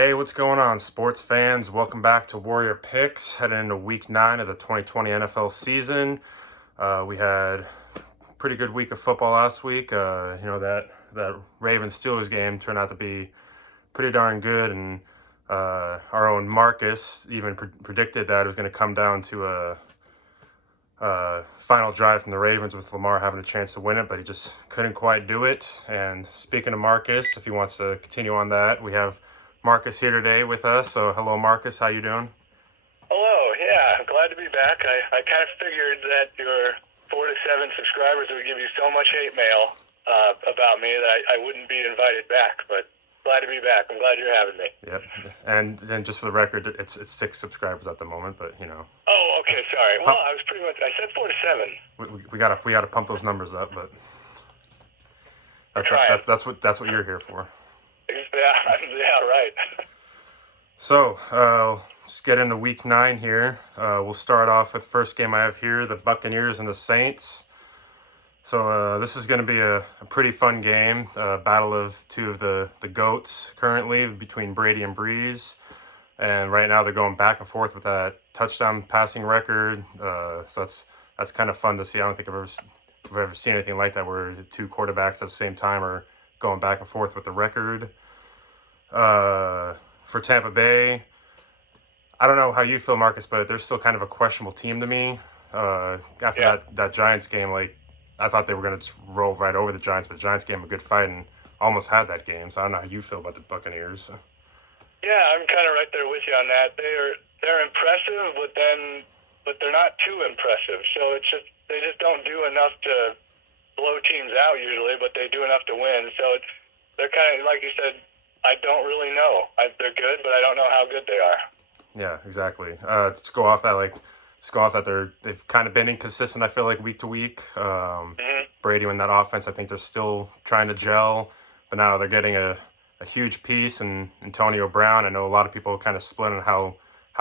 Hey, what's going on, sports fans? Welcome back to Warrior Picks, heading into Week 9 of the 2020 NFL season. We had a pretty good week of football last week. That Ravens-Steelers game turned out to be pretty darn good, and our own Marcus even predicted that it was going to come down to a final drive from the Ravens with Lamar having a chance to win it, but he just couldn't quite do it. And speaking of Marcus, if he wants to continue on that, we have Marcus here today with us. So hello, Marcus. How you doing? Hello. Yeah, glad to be back. I kind of figured that your 4 to 7 subscribers would give you so much hate mail about me that I wouldn't be invited back, but glad to be back. I'm glad you're having me. Yep. And then just for the record, it's 6 subscribers at the moment, but you know. Oh, okay. Sorry. Well, I was pretty much. I said 4 to 7. We gotta pump those numbers up, but that's what you're here for. Yeah, right. So let's get into Week 9 here. We'll start off with the first game I have here: the Buccaneers and the Saints. So this is going to be a pretty fun game. Battle of two of the GOATs currently between Brady and Breeze. And right now they're going back and forth with that touchdown passing record. So that's kind of fun to see. I don't think I've ever seen anything like that where the two quarterbacks at the same time are going back and forth with the record. For Tampa Bay, I don't know how you feel, Marcus, but they're still kind of a questionable team to me. After that Giants game, I thought they were going to just roll right over the Giants, but the Giants gave them a good fight and almost had that game. So I don't know how you feel about the Buccaneers. Yeah, I'm kind of right there with you on that. They're impressive, but they're not too impressive. So they just don't do enough to blow teams out usually, but they do enough to win. So they're kind of, like you said, I don't really know. They're good, but I don't know how good they are. Yeah, exactly. To go off that, they've kind of been inconsistent, I feel like, week to week. Brady in that offense, I think they're still trying to gel, but now they're getting a huge piece in Antonio Brown. I know a lot of people kind of split on how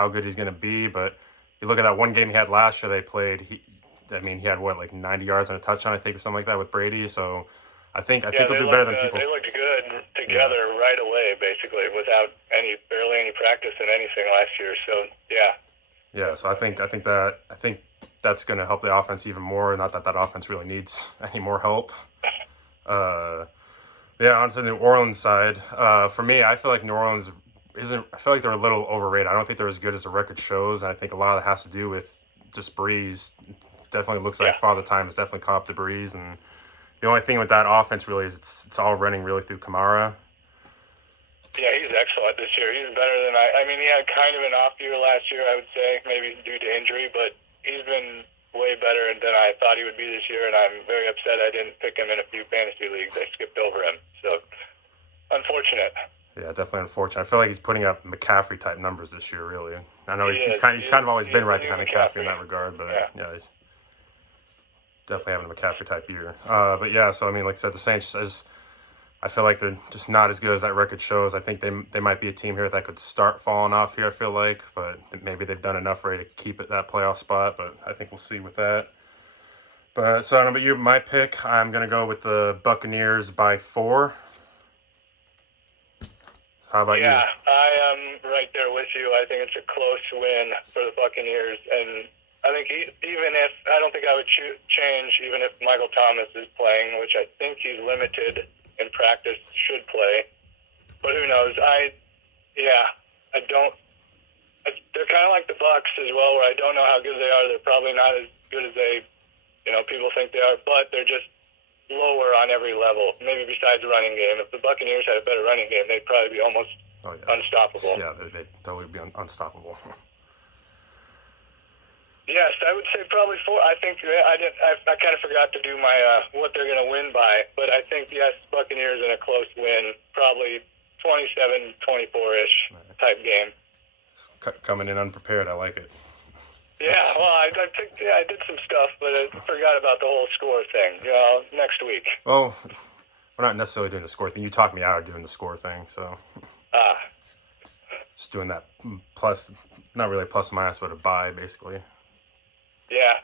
good he's going to be, but you look at that one game he had last year they played, he had 90 yards and a touchdown, I think, or something like that with Brady. So I think he'll do better than people. They looked good together right away, basically, without barely any practice and anything last year. So yeah. So I think that's going to help the offense even more. Not that offense really needs any more help. On to the New Orleans side. For me, I feel like New Orleans I feel like they're a little overrated. I don't think they're as good as the record shows. And I think a lot of it has to do with just Breeze. Definitely looks like Father Time has definitely caught up to Breeze. And the only thing with that offense really is it's all running really through Kamara. Yeah, he's excellent this year. He's better than I mean, he had kind of an off year last year, I would say, maybe due to injury, but he's been way better than I thought he would be this year, and I'm very upset I didn't pick him in a few fantasy leagues. I skipped over him. So, unfortunate. Yeah, definitely unfortunate. I feel like he's putting up McCaffrey-type numbers this year, really. I know he's kind of always been right behind McCaffrey in that regard, but he's definitely having a McCaffrey-type year. So, I mean, like I said, the Saints, I feel like they're just not as good as that record shows. I think they might be a team here that could start falling off here, I feel like, but maybe they've done enough already to keep it that playoff spot, but I think we'll see with that. But so I don't know about you, my pick, I'm going to go with the Buccaneers by 4. How about you? Yeah, I am right there with you. I think it's a close win for the Buccaneers, and I think I don't think I would change even if Michael Thomas is playing, which I think he's limited in practice, should play. But who knows? They're kind of like the Bucs as well, where I don't know how good they are. They're probably not as good as people think they are, but they're just lower on every level, maybe besides the running game. If the Buccaneers had a better running game, they'd probably be almost unstoppable. Yeah, they'd totally be unstoppable. Yes, I would say probably 4. I think I kind of forgot to do my what they're going to win by, but I think, yes, Buccaneers in a close win, probably 27-24-ish type game. Coming in unprepared, I like it. Yeah, well, I did some stuff, but I forgot about the whole score thing. Next week. Well, we're not necessarily doing the score thing. You talked me out of doing the score thing, so. Just doing that plus, not really plus or minus, but a bye, basically. Yeah.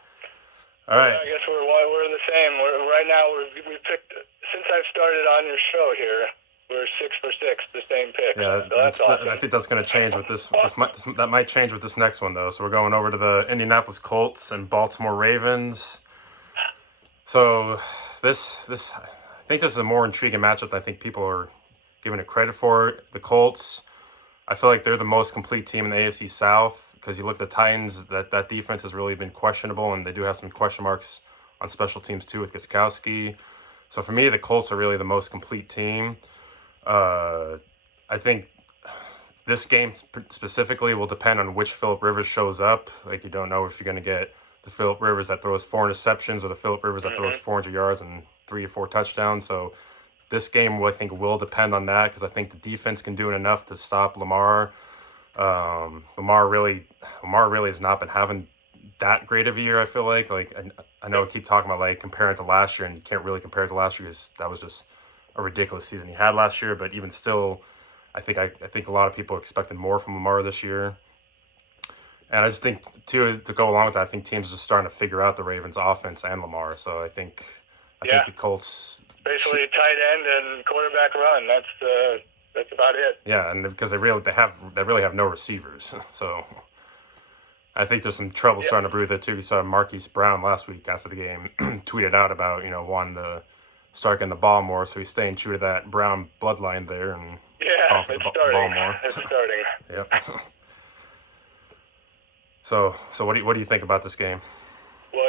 All right. I guess we're the same. Right now we picked, since I've started on your show here, we're 6 for 6, the same pick. Yeah, So that's awesome. I think that's going to change with that might change with this next one though. So we're going over to the Indianapolis Colts and Baltimore Ravens. So I think this is a more intriguing matchup than I think people are giving it credit for. The Colts, I feel like they're the most complete team in the AFC South because you look at the Titans, that defense has really been questionable, and they do have some question marks on special teams too with Gostkowski. So for me, the Colts are really the most complete team. I think this game specifically will depend on which Phillip Rivers shows up. Like, you don't know if you're going to get the Phillip Rivers that throws 4 interceptions or the Phillip Rivers that throws 400 yards and 3 or 4 touchdowns. So this game, I think, will depend on that because I think the defense can do enough to stop Lamar. Lamar really has not been having that great of a year, I feel like. I know I keep talking about, like, comparing it to last year, and you can't really compare it to last year because that was just a ridiculous season he had last year. But even still, I think a lot of people expected more from Lamar this year. And I just think, to go along with that, I think teams are just starting to figure out the Ravens' offense and Lamar. So I think the Colts... Basically a tight end and quarterback run. That's about it. Yeah, and because they really have no receivers. So I think there's some trouble starting to brew there too. You saw Marquise Brown last week after the game tweeted out about, wanting to start getting the ball more, so he's staying true to that Brown bloodline there and it's starting. It's starting. Yep. So what do you think about this game? Well,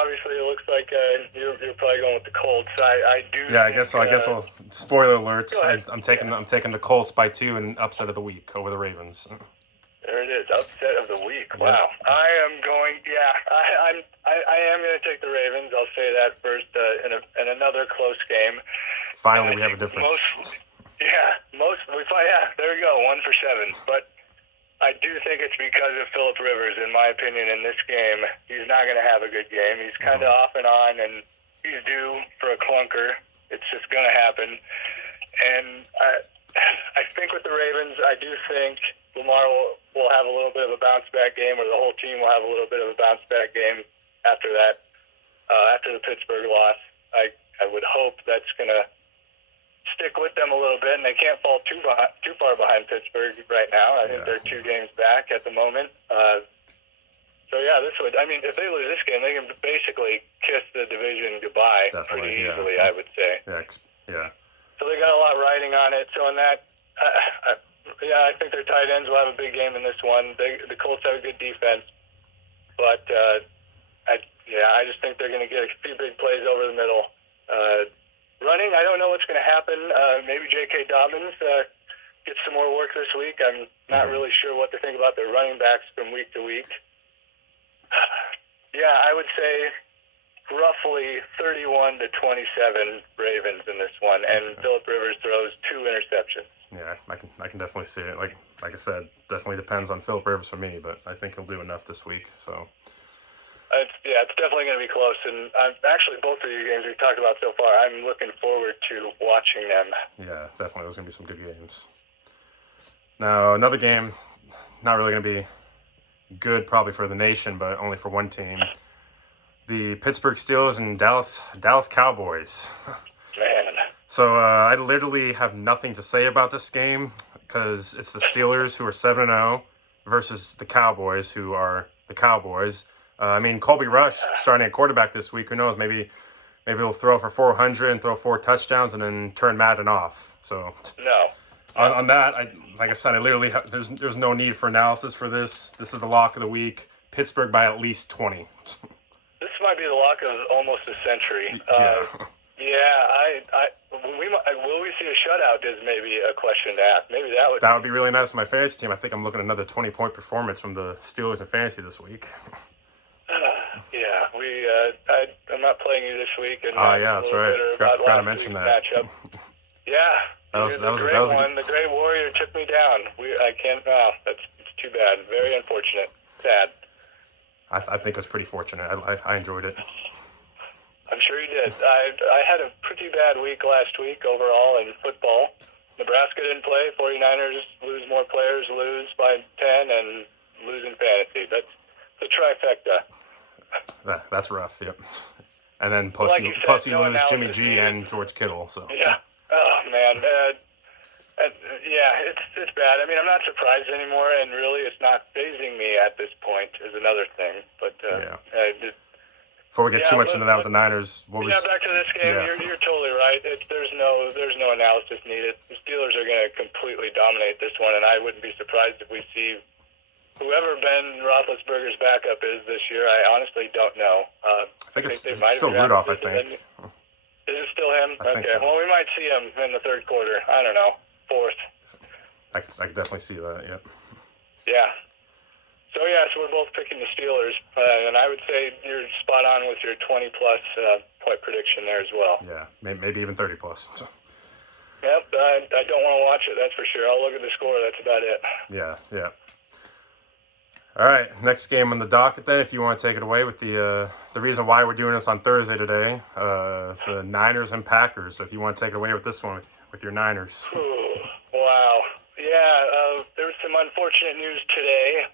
obviously it looks like you're probably going with the Colts. I do. Yeah, I guess I'll spoiler alerts. I'm taking the Colts by 2 in upset of the week over the Ravens. There it is, upset of the week. Wow. I am going. Yeah, I am going to take the Ravens. I'll say that first in another close game. Finally, we have a difference. There we go, 1 for 7. But I do think it's because of Phillip Rivers, in my opinion, in this game. He's not going to have a good game. He's kind of off and on, and he's due for a clunker. It's just going to happen. And I think with the Ravens, I do think Lamar will have a little bit of a bounce-back game, or the whole team will have a little bit of a bounce-back game after that, after the Pittsburgh loss. I would hope that's going to stick with them a little bit, and they can't fall too far behind Pittsburgh right now. I think they're 2 games back at the moment. If they lose this game, they can basically kiss the division goodbye pretty easily, I would say. Yeah. So they got a lot riding on it. So in that, I think their tight ends will have a big game in this one. The Colts have a good defense, but I just think they're going to get a few big plays over the middle. Running, I don't know what's going to happen. Maybe J.K. Dobbins gets some more work this week. I'm not really sure what to think about their running backs from week to week. I would say roughly 31-27 Ravens in this one, and Phillip Rivers throws 2 interceptions. Yeah, I can definitely see it. Like I said, definitely depends on Phillip Rivers for me, but I think he'll do enough this week. So. It's definitely going to be close, and actually both of these games we've talked about so far, I'm looking forward to watching them. Yeah, definitely. There's going to be some good games. Now, another game, not really going to be good probably for the nation, but only for one team. The Pittsburgh Steelers and Dallas Cowboys. Man. So I literally have nothing to say about this game because it's the Steelers who are 7-0 versus the Cowboys who are the Cowboys. Colby Rush starting at quarterback this week. Who knows? Maybe he'll throw for 400 and throw 4 touchdowns and then turn Madden off. So no. On that, like I said, I literally there's no need for analysis for this. This is the lock of the week. Pittsburgh by at least 20. This might be the lock of almost a century. Will we see a shutout? Is maybe a question to ask. Maybe that would be really nice for my fantasy team. I think I'm looking at another 20-point performance from the Steelers in fantasy this week. I'm not playing you this week. And that's right. Forgot to mention that. Matchup. That was the Great Warrior took me down. I can't. It's too bad. Very unfortunate. Sad. I think it was pretty fortunate. I enjoyed it. I'm sure you did. I had a pretty bad week last week overall in football. Nebraska didn't play. 49ers lose more players, lose by 10, and lose in fantasy. That's the trifecta. That's rough, yep. And then plus you lose Jimmy G and George Kittle. So yeah. Oh man, Yeah, it's bad. I mean, I'm not surprised anymore, and really, it's not fazing me at this point. Is another thing, but before we get too much into that with the Niners, back to this game. Yeah. You're totally right. There's no analysis needed. The Steelers are going to completely dominate this one, and I wouldn't be surprised if we see whoever Ben Roethlisberger's backup is this year. I honestly don't know. I think it's still Rudolph. I think. Is it still him? I think so. Well, we might see him in the third quarter. I don't know. Fourth. I can definitely see that. Yep. Yeah. So we're both picking the Steelers, and I would say you're spot on with your 20-plus point prediction there as well. Yeah, maybe even 30-plus. Yep, I don't want to watch it, that's for sure. I'll look at the score, that's about it. Yeah. All right, next game on the docket then, if you want to take it away with the reason why we're doing this on Thursday today, the Niners and Packers. So if you want to take it away with this one with your Niners. Ooh, wow. Yeah, there was some unfortunate news today.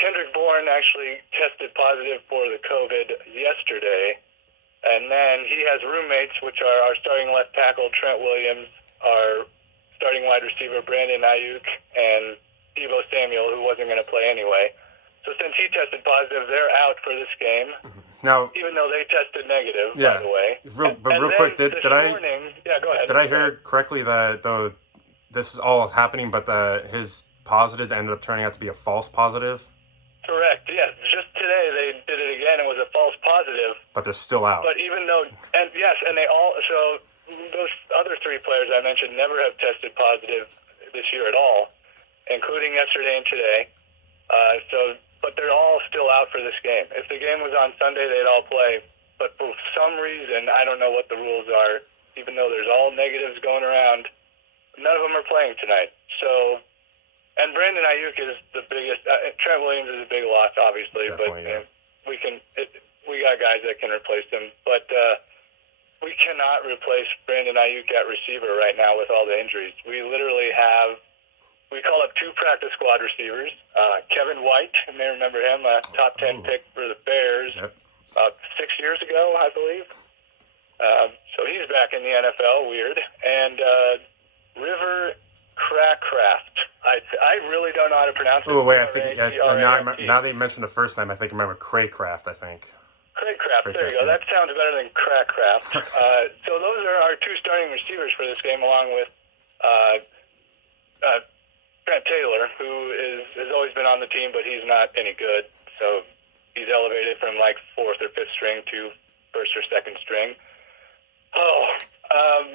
Kendrick Bourne actually tested positive for the COVID yesterday, and then he has roommates, which are our starting left tackle, Trent Williams, our starting wide receiver, Brandon Ayuk, and Deebo Samuel, who wasn't going to play anyway. So since he tested positive, they're out for this game. Now, even though they tested negative, by the way. Real quick, did I? Go ahead. Did I hear correctly that this is all happening, but his positive ended up turning out to be a false positive? Correct. Yes. Just today they did it again. It was a false positive. But they're still out. But even though, and they all. So those other three players I mentioned never have tested positive this year at all, including yesterday and today. But they're all still out for this game. If the game was on Sunday, they'd all play. But for some reason, I don't know what the rules are. Even though there's all negatives going around, none of them are playing tonight. So, and Brandon Ayuk is the biggest. Trent Williams is a big loss, obviously. Definitely, but we got guys that can replace him. But we cannot replace Brandon Ayuk at receiver right now with all the injuries. We literally have. We call up two practice squad receivers. Kevin White, you may remember him, a top 10 pick for the Bears about 6 years ago, I believe. So he's back in the NFL, weird. And River Crackraft. I really don't know how to pronounce it. Oh, wait, I think now that you mentioned the first name, I think I remember Craycraft, I think. Craycraft, there you go. That sounds better than Crackcraft. So those are our two starting receivers for this game, along with Trent Taylor, who has always been on the team, but he's not any good. So he's elevated from like fourth or fifth string to first or second string.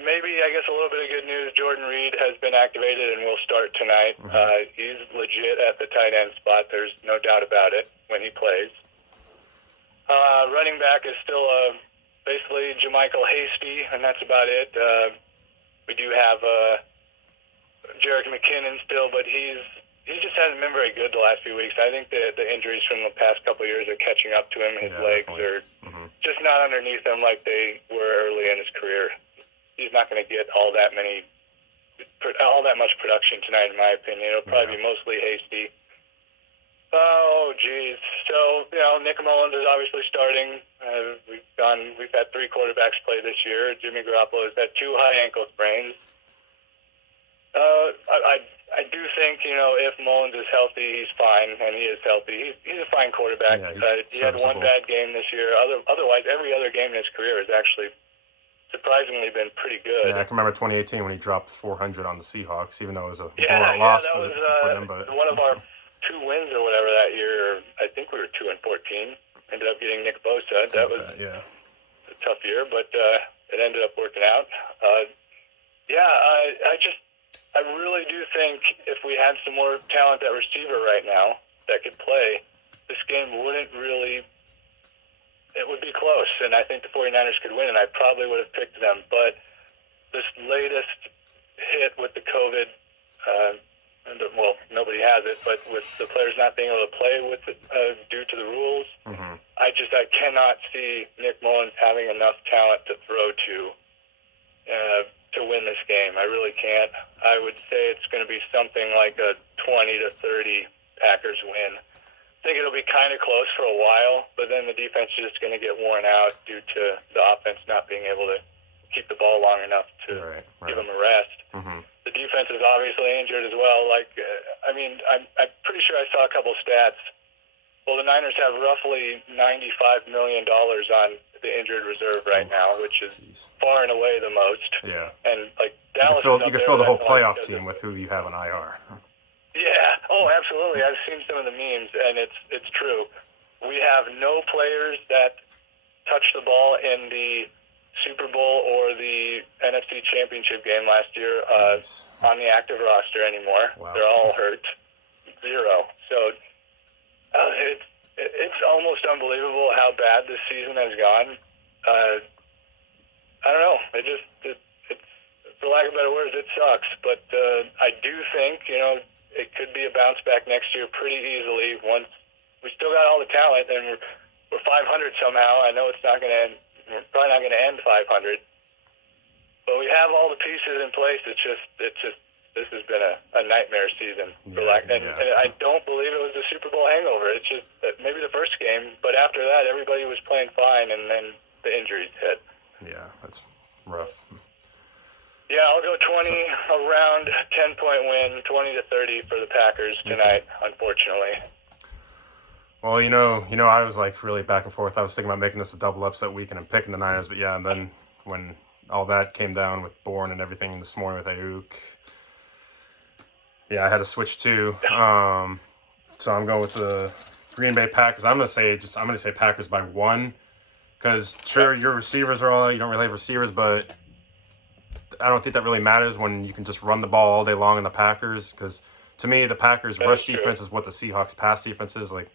Maybe, I guess, a little bit of good news. Jordan Reed has been activated and will start tonight. He's legit at the tight end spot. There's no doubt about it when he plays. Running back is still basically Jermichael Hasty, and that's about it. We do have Jerick McKinnon still, but he just hasn't been very good the last few weeks. I think the injuries from the past couple of years are catching up to him. His legs are just not underneath him like they were early in his career. He's not going to get all that much production tonight, in my opinion. It'll probably be mostly Hasty. Oh, geez. So, Nick Mullins is obviously starting. We've had three quarterbacks play this year. Jimmy Garoppolo has had 2 high ankle sprains. I do think, if Mullins is healthy, he's fine, and he is healthy. He's a fine quarterback. Yeah, he had one bad game this year. Otherwise, every other game in his career has actually surprisingly been pretty good. Yeah, I can remember 2018 when he dropped 400 on the Seahawks, even though it was a loss for them. But one of our 2 wins or whatever that year. I think we were 2-14. Ended up getting Nick Bosa. That was a tough year, but it ended up working out. I really do think if we had some more talent at receiver right now that could play, this game it would be close, and I think the 49ers could win, and I probably would have picked them. But this latest hit with the COVID, nobody has it, but with the players not being able to play with it, due to the rules, I cannot see Nick Mullins having enough talent to throw to win this game. I really can't. I would say it's going to be something like a 20-30 Packers win. I think it'll be kind of close for a while, but then the defense is just going to get worn out due to the offense not being able to keep the ball long enough to give them a rest. is obviously injured as well. I'm pretty sure I saw a couple stats. Well, the Niners have roughly $95 million on the injured reserve right now, which is far and away the most. Yeah. And Dallas, you can fill the whole playoff team with who you have on IR. Yeah. Oh, absolutely. I've seen some of the memes, and it's true. We have no players that touch the ball in the Super Bowl or the NFC Championship game last year on the active roster anymore. Wow. They're all hurt. Zero. So it's almost unbelievable how bad this season has gone. I don't know. It's for lack of better words, it sucks. But I do think it could be a bounce back next year pretty easily. Once we still got all the talent and we're 500 somehow. I know it's not going to end. We're probably not going to end 500, but we have all the pieces in place. It's just this has been a nightmare season for and I don't believe it was the Super Bowl hangover. It's just that maybe the first game, but after that everybody was playing fine, and then the injuries hit. Yeah, that's rough. Yeah, I'll go 20 around 10-point win, 20-30 for the Packers tonight. Unfortunately. Well, I was really back and forth. I was thinking about making this a double upset weekend and picking the Niners, but yeah, and then when all that came down with Bourne and everything this morning with Ayuk, yeah, I had to switch too. So I'm going with the Green Bay Packers. I'm gonna say Packers by 1, because sure your receivers are you don't really have receivers, but I don't think that really matters when you can just run the ball all day long in the Packers. Because to me, the Packers rush defense is what the Seahawks pass defense is like.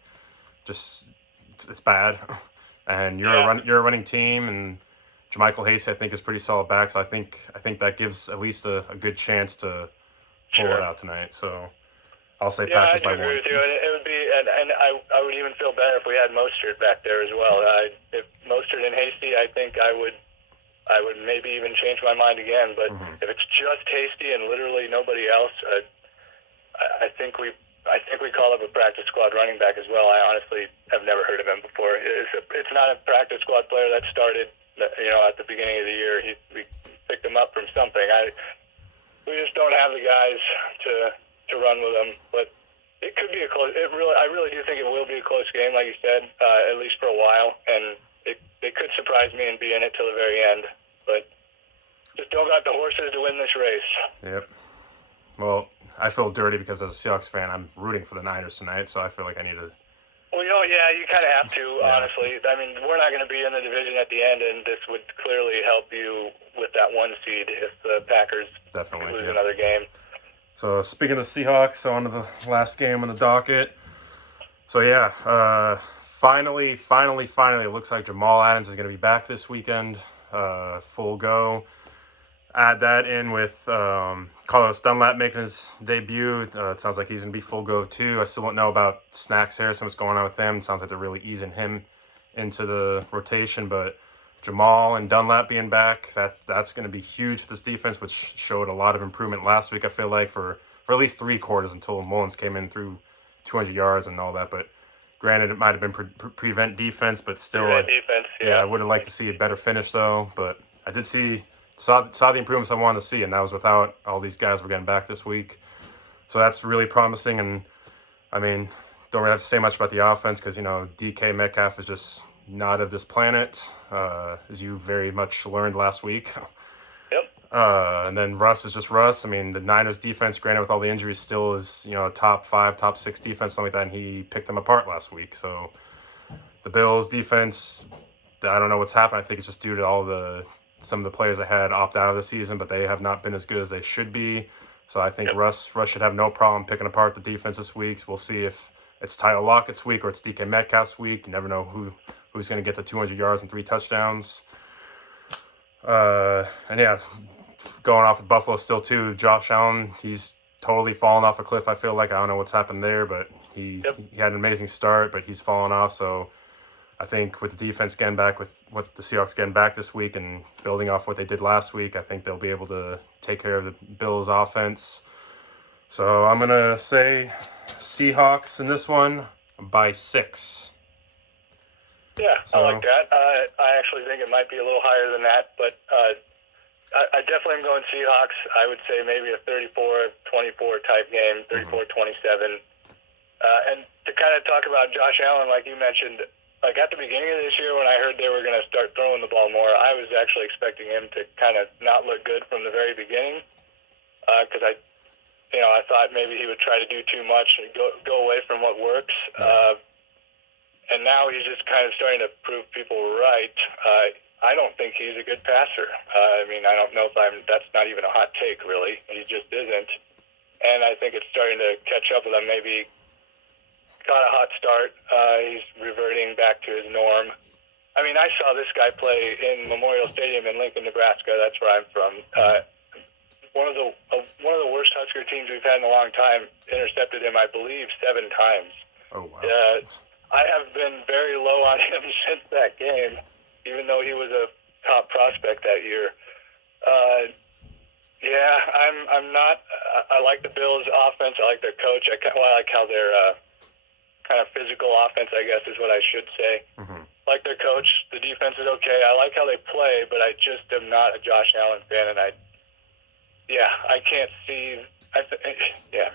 Just it's bad, and you're a running team, and JaMychal Hasty I think is pretty solid back, so I think that gives at least a good chance to pull it out tonight. So I'll say Packers by 1. I agree with you. And it would be, and I would even feel better if we had Mostert back there as well. If Mostert and Hasty, I think I would maybe even change my mind again. But if it's just Hasty and literally nobody else, I think we call up a practice squad running back as well. I honestly have never heard of him before. It's not a practice squad player that started, at the beginning of the year. We picked him up from something. We just don't have the guys to run with him. But it could be a close. I really do think it will be a close game, like you said, at least for a while. And it could surprise me and be in it till the very end. But just don't got the horses to win this race. Yep. Well, I feel dirty because as a Seahawks fan, I'm rooting for the Niners tonight, so I feel like I need to... Well, you kind of have to, honestly. I mean, we're not going to be in the division at the end, and this would clearly help you with that 1 seed if the Packers lose another game. So, speaking of the Seahawks, on to the last game on the docket. So, finally, it looks like Jamal Adams is going to be back this weekend, full go. Add that in with Carlos Dunlap making his debut. It sounds like he's going to be full go too. I still don't know about Snacks Harrison, what's going on with him. It sounds like they're really easing him into the rotation. But Jamal and Dunlap being back, that's going to be huge for this defense, which showed a lot of improvement last week, I feel like, for at least 3 quarters until Mullins came in through 200 yards and all that. But granted, it might have been prevent defense, but still, I would have liked to see a better finish though. But I did saw the improvements I wanted to see, and that was without all these guys we're getting back this week. So that's really promising. And I mean, don't really have to say much about the offense because DK Metcalf is just not of this planet, as you very much learned last week. Yep. And then Russ is just Russ. I mean, the Niners defense, granted with all the injuries, still is a top 5, top 6 defense, something like that, and he picked them apart last week. So the Bills defense, I don't know what's happened. I think it's just due to some of the players that had opt out of the season, but they have not been as good as they should be. So I think Russ should have no problem picking apart the defense this week. So we'll see if it's Tyler Lockett's week or it's DK Metcalf's week. You never know who's going to get the 200 yards and 3 touchdowns. And going off with Buffalo still too, Josh Allen, he's totally fallen off a cliff. I feel like I don't know what's happened there, but he had an amazing start, but he's fallen off. So I think with the defense getting back, with what the Seahawks getting back this week and building off what they did last week, I think they'll be able to take care of the Bills' offense. So I'm going to say Seahawks in this one by 6. Yeah, I like that. I actually think it might be a little higher than that, but I definitely am going Seahawks. I would say maybe a 34-24 type game, 34-27. And to kind of talk about Josh Allen, like you mentioned, like at the beginning of this year when I heard they were going to start throwing the ball more, I was actually expecting him to kind of not look good from the very beginning because I thought maybe he would try to do too much and go away from what works. And now he's just kind of starting to prove people right. I don't think he's a good passer. I mean, I don't know if that's not even a hot take, really. He just isn't. And I think it's starting to catch up with him. Maybe got a hot start. He's reverting back to his norm. I mean, I saw this guy play in Memorial Stadium in Lincoln, Nebraska. That's where I'm from. One of the worst Husker teams we've had in a long time intercepted him, I believe, 7 times. Oh, wow. I have been very low on him since that game, even though he was a top prospect that year. I'm not. I like the Bills' offense. I like their coach. I like how their kind of physical offense, I guess, is what I should say. Like their coach. The defense is okay. I like how they play, but I just am not a Josh Allen fan, and I can't see.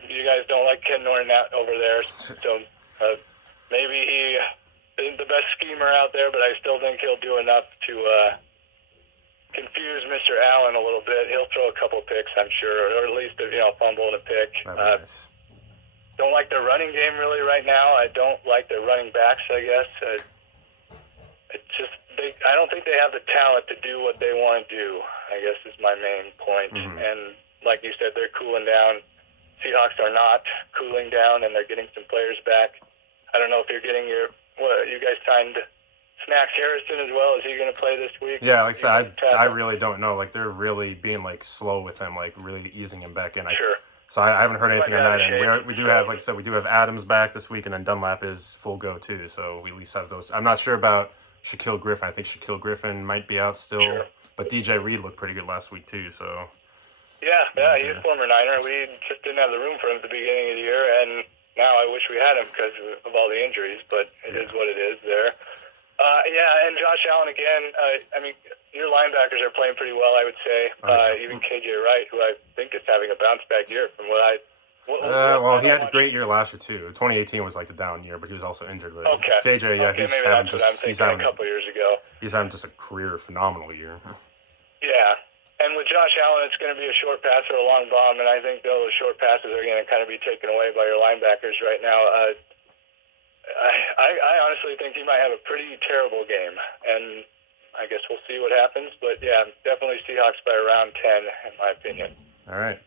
You guys don't like Ken Norton over there, so maybe he isn't the best schemer out there, but I still think he'll do enough to confuse Mr. Allen a little bit. He'll throw a couple picks, I'm sure, or at least fumble and a pick. Nice. Don't like their running game really right now. I don't like their running backs, I guess. I don't think they have the talent to do what they want to do, I guess is my main point. And like you said, they're cooling down. Seahawks are not cooling down, and they're getting some players back. I don't know if you're getting you guys signed Snacks Harrison as well. Is he going to play this week? Yeah, like I said, I really don't know. Like, they're really being, like, slow with him, like, really easing him back in. Sure. So I haven't heard anything on that. And we do have, like I said, we do have Adams back this week, and then Dunlap is full go, too. So we at least have those. I'm not sure about Shaquille Griffin. I think Shaquille Griffin might be out still. Sure. But DJ Reed looked pretty good last week, too, so. Yeah, he's a former Niner. We just didn't have the room for him at the beginning of the year, and now I wish we had him because of all the injuries, but it is what it is there. And Josh Allen again. I mean, your linebackers are playing pretty well, I would say. Even KJ Wright, who I think is having a bounce back year from what I. He had a great year last year too. 2018 was like the down year, but he was also injured. But okay. KJ, he's having a couple years ago. He's having just a career phenomenal year. Yeah. And with Josh Allen, it's going to be a short pass or a long bomb, and I think those short passes are going to kind of be taken away by your linebackers right now. I honestly think he might have a pretty terrible game, and I guess we'll see what happens. But, yeah, definitely Seahawks by around 10, in my opinion. All right.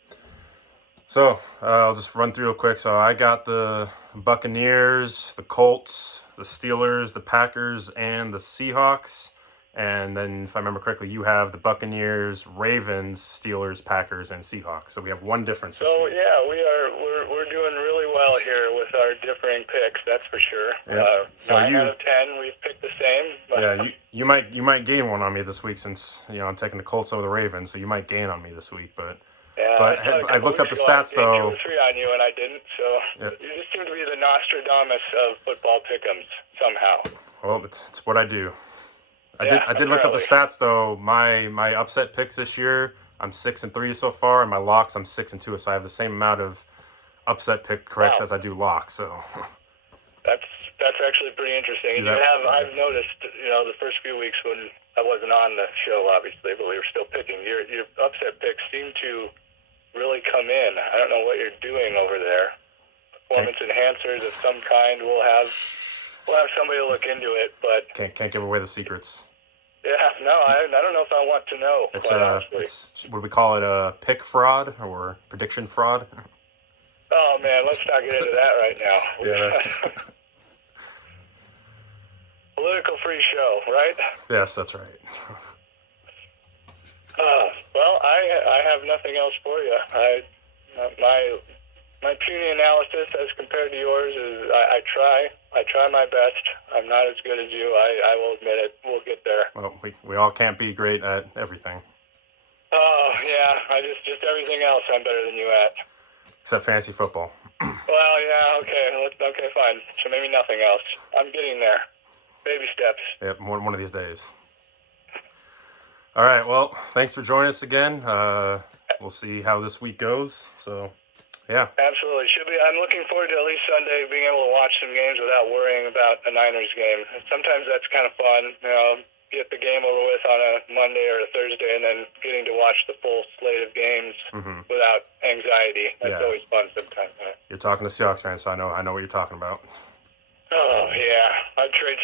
So I'll just run through real quick. So I got the Buccaneers, the Colts, the Steelers, the Packers, and the Seahawks. And then, if I remember correctly, you have the Buccaneers, Ravens, Steelers, Packers, and Seahawks. So we have one difference. So yeah, we're doing really well here with our differing picks. That's for sure. Yep. 9 out of 10, we've picked the same. Yeah, you might gain one on me this week since I'm taking the Colts over the Ravens. So you might gain on me this week, but. Yeah, but I looked up the stats though. 2 or 3 on you, and I didn't. So you just seem to be the Nostradamus of football pick'ems somehow. Well, it's what I do. I did look up the stats though. My upset picks this year, I'm 6-3 so far, and my locks I'm 6-2. So I have the same amount of upset pick corrects as I do locks. So that's actually pretty interesting. And I've noticed, the first few weeks when I wasn't on the show, obviously, but we were still picking. Your upset picks seem to really come in. I don't know what you're doing over there. Performance enhancers of some kind. We'll have somebody to look into it, but can't give away the secrets. Yeah, no, I don't know if I want to know. It's what do we call it? Pick fraud or prediction fraud? Oh man, let's not get into that right now. Yeah. Political free show, right? Yes, that's right. Well, I have nothing else for you. My puny analysis as compared to yours is I try my best. I'm not as good as you. I will admit it. We'll get there. Well, we all can't be great at everything. Oh yeah, just everything else I'm better than you at. Except fantasy football. Well, yeah, okay, fine. So maybe nothing else. I'm getting there. Baby steps. Yep, one of these days. All right. Well, thanks for joining us again. We'll see how this week goes. So, yeah. Absolutely. I'm looking forward to at least Sunday being able to watch some games without worrying about a Niners game. Sometimes that's kind of fun, get the game over with on a Monday or a Thursday and then getting to watch the full slate of games without anxiety. That's always fun sometimes. You're talking to Seahawks fans, so I know what you're talking about. Oh, yeah. I'd trade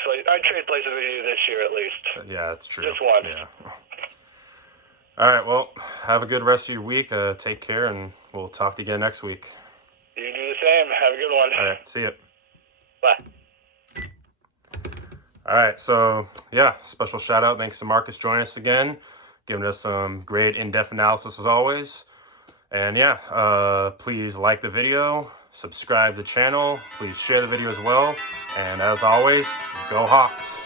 places with you this year at least. Yeah, that's true. Just once. Yeah. All right, well, have a good rest of your week. Take care, and we'll talk to you again next week. You do the same. Have a good one. All right, see ya. Bye. All right, so, yeah, special shout-out. Thanks to Marcus joining us again, giving us some great in-depth analysis as always. And, yeah, please like the video, subscribe to the channel, please share the video as well. And as always, go Hawks!